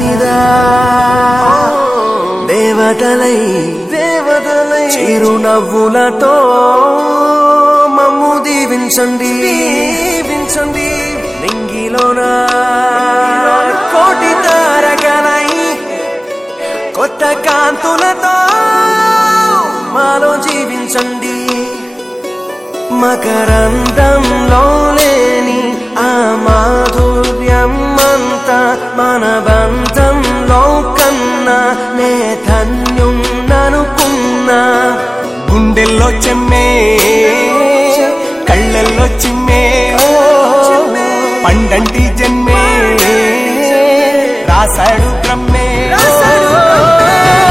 మీద దేవతలై చిరునవ్వులతో మమ్ము దీవించండి నింగిలోన కోటి తారకలై కొత్త కాంతులతో మాలో జీవించండి మకరందంలో లేని ఆ మాధుర్యం అంతా మన బంధంలో కన్నా నే ధన్యున్ననుకున్నా గుండెల్లో చెమ్మే కళ్ళల్లో చిమ్మే పండంటి జన్మే రాసాడు బ్రహ్మే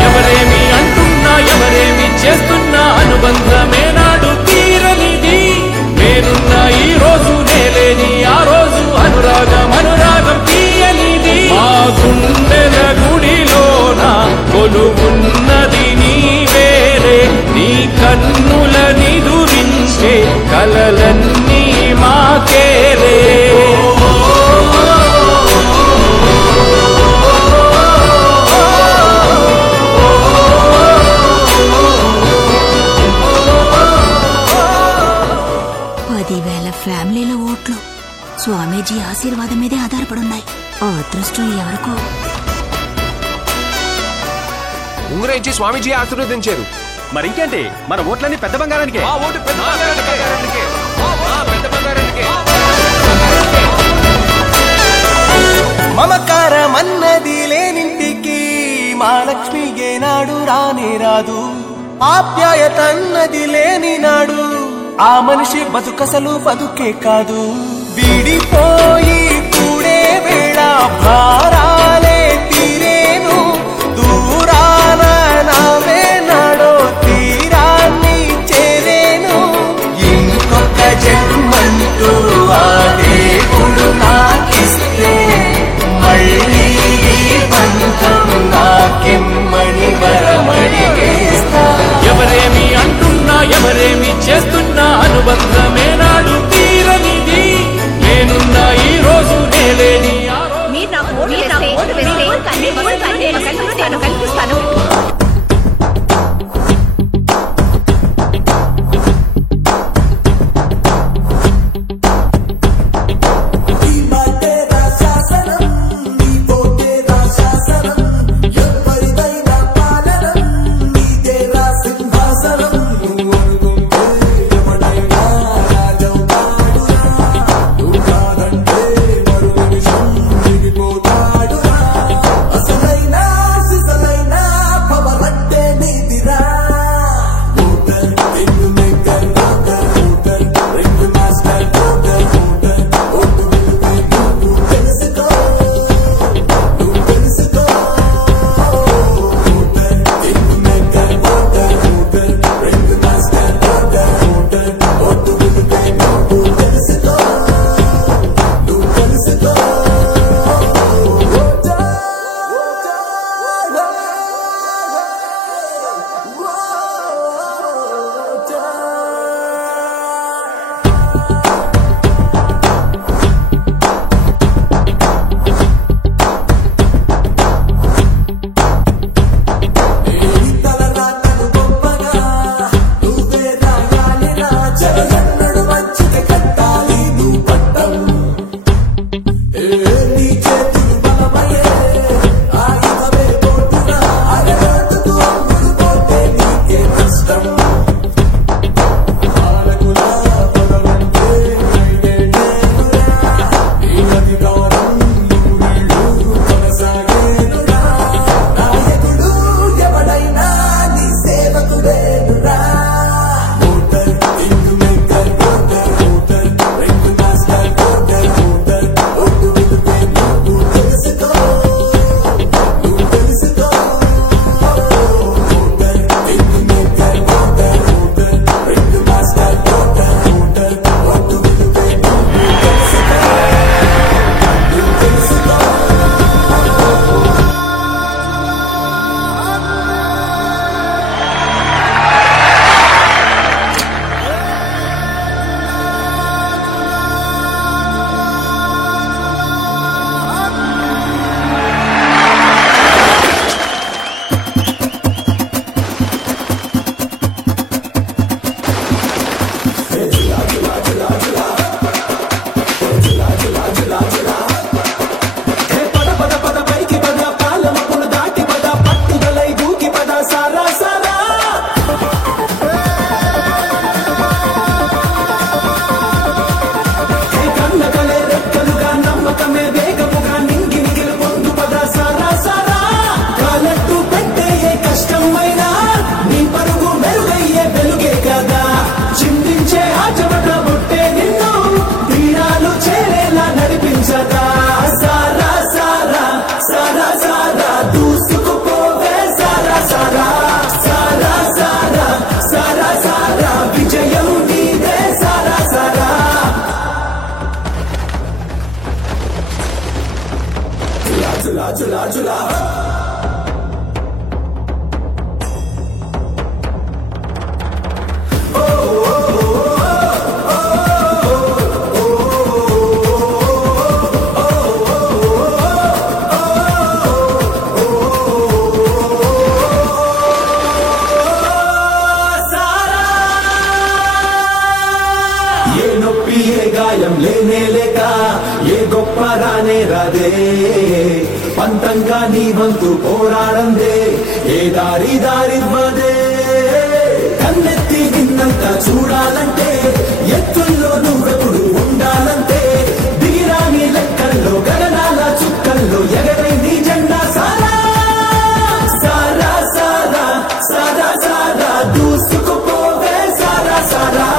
ఎవరేమి అంటున్నా ఎవరేమి చేస్తున్నా అనుబంధమే నాడు తీరనిది నేనున్న ఈ రోజు నేలేని ఆ రోజు అనురాగం తీయనిది మా గుండెల గుడిలోన కొలువున్నది నీ వేరే నీ కన్నుల నిదురించే కలలన్నీ మాకేరే ఫ్యామిలీలో ఓట్లు స్వామీజీ ఆశీర్వాదం మీదే ఆధారపడున్నాయి. ఆ అదృష్టం ఎవరికో. ఉంగరించి స్వామీజీ ఆశీర్వదించారు. మరింకేంటి మన ఓట్లన్నీ పెద్ద బంగారానికే. మమకారమన్నది లేనింటికి మా లక్ష్మి ఏనాడు రానే రాదు. ఆప్యాయతన్నది లేని నాడు ఆ మనిషి బతుకసలు బతుకే కాదు. విడిపోయి కూడే వేళ భారాలే తీరేను దూరాన నావే నాడో తీరాన్ని చేరేను. ఇంకొక జన్మంటూ ఆ దేవుడు నాకిస్తే మళ్ళీ బంధం నాకెమ్మని వరమడిగేస్తా. ఎవరేమి అంటున్నా ఎవరేమి చేస్తున్నా అనుబంధమే నాడు తీరనిది నేనున్న ఈ రోజు నేలేని కనిపిస్తాను. పంతంగా నీ వంతు పోరాడందే ఏ దారి దారివ్వదే కన్నెత్తి నిన్నంత చూడాలంటే ఎత్తుల్లో నువ్వెప్పుడు ఉండాలంటే దిగిరాని లెక్కల్లో గగనాల చుక్కల్లో ఎగరై నీ జెండా సారా సారా సారా సారా సారా దూసుకుపోవే సారా సారా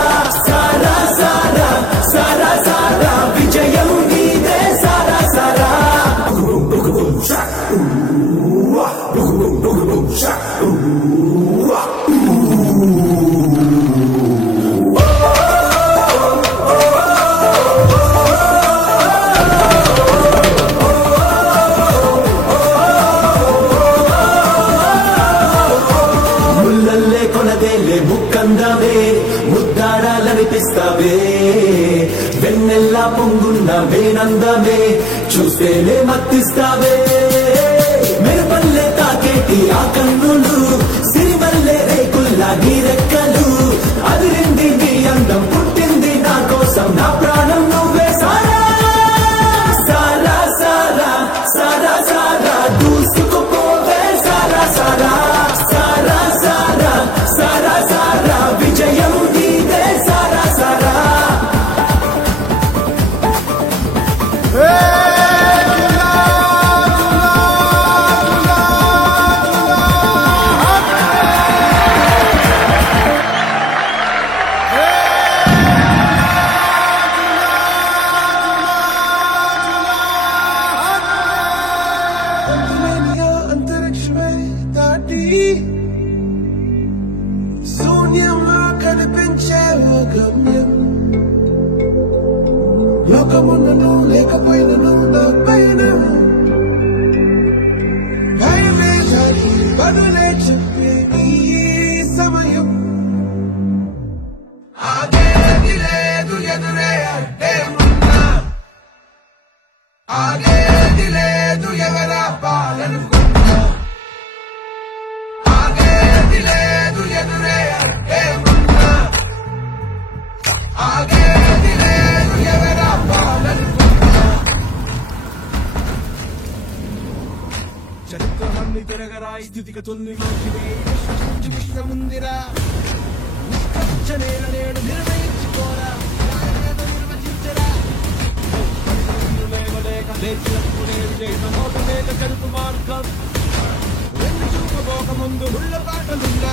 సారా సారా సారా సారా విజయం నీదే సారా సారా ముల్లల్లే కొనదేలే ముక్కందావే ముద్దాడాలనిపిస్తావే వెన్నెల్లా పొంగున్న వేనందమే చూస్తేనే మత్తిస్తావే మెరుపల్లే తాకేటి ఆ కన్నులు సిరిమల్లే రేకుల్లా నీ రెక్కలు అదిరింది నీ అందం పుట్టింది నా కోసం నా ప్రాణం నువ్వే సారా సారా సారా సారా సారా దూసుకుపోవే సారా సారా సారా సారా సారా సారా విజయం నీదే సారా సారా శూన్యంలో కనిపించే గమ్యం లోకమున్నను లేకపోయినను నా పైన భయమే జాతి బదులే చెప్పే ఈ సమయం ఆగేది లేదు ఎదురే అంటే ఉన్నా ఆగేది లేదు ఎవరా పాలనుకున్నా ఆగేది లేదు ఎదురే అంటే ఉన్నా ఆగేది లేదు ఎవరా పాలనుకున్నా చరిత్రలన్నీ తిరగరాయి స్థితిగతుల్ని విశ్వముందిరా నేల నేడు నిర్ణయించుకోరా నిర్వచించరా లేవలేక లేచినప్పుడే విజయ నోట లేక కరుపు మార్గం ముందు ఉళ్ళ పాటలున్నా